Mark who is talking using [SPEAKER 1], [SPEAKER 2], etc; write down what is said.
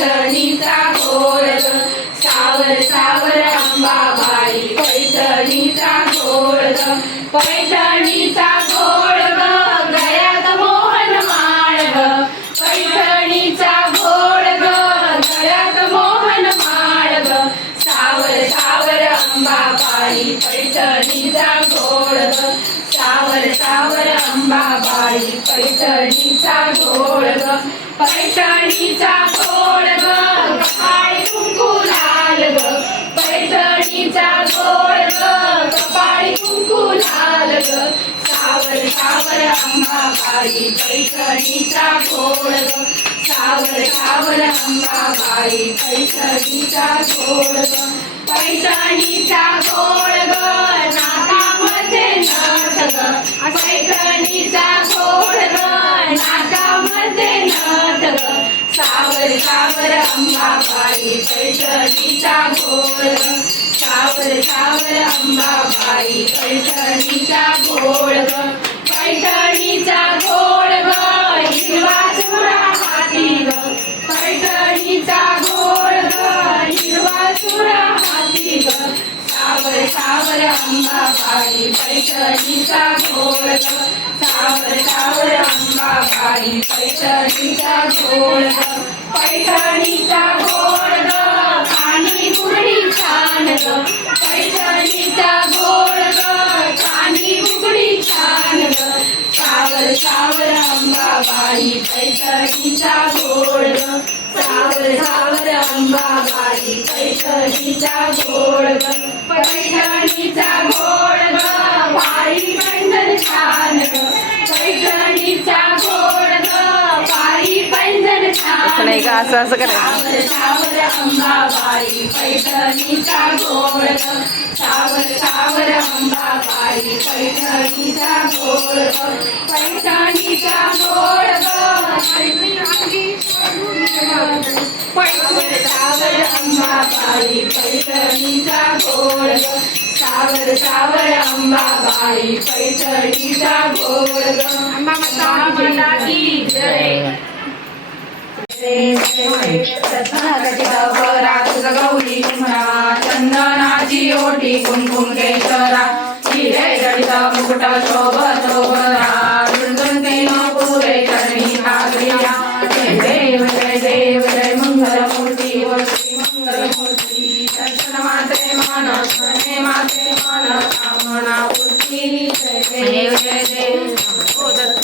[SPEAKER 1] पैठणीचा घोर सावर सावर अंबाबाई. पैठणीचा घोर पैठणीचा घोर मोहन माळ पैठणीचा घोर गळ्यात मोहन माळ सावर सावर अंबाबाई पैठणीचा घोर सावर सावर अंबाबाई पैठणीचा घोळ ग अंबाबाई पैठणीचा घोळ सावर सावर अंबाबाई पैठणीचा घोळ पैठणीचा घोळ ग नाकामध्ये नथ ग. पैठणीचा घोळ ग नाकामध्ये नथ ग. सावर सावर अंबाबाई पैठणीचा घोळ सावर सावर अंबाबाई पैठणीचा घोळ सावर सावर अंबाबाई पैठणीचा घोळ सावर सावर अंबाबाई पैठणीचा घोळ ग पैठणीचा घोळ ग कानी कुरडी छान. ग पैठणीचा घोळ ग कानी छान. सावर सावर अंबाबाई पैठणीचा घोळ सावर सावर अंबाबाई पैठणीचा घोळ ग
[SPEAKER 2] असं नाही का? असं असं करायचं.
[SPEAKER 1] सावर सावर अंबाबाई पैठणीचा घोळ ग सावर सावर अंबाबाई पैठणीचा घोळ ग पैठणीचा घोळ ग सावर सावर अंबाबाई पैठणीचा घोळ ग सावर सावर अंबाबाई पैठणीचा घोळ ग अंबा की जय गौरी कुमरा चंदनाची ओटी कुंकुम केशरा हिरे जडित मुकुट शोभ शोभरा Thank you.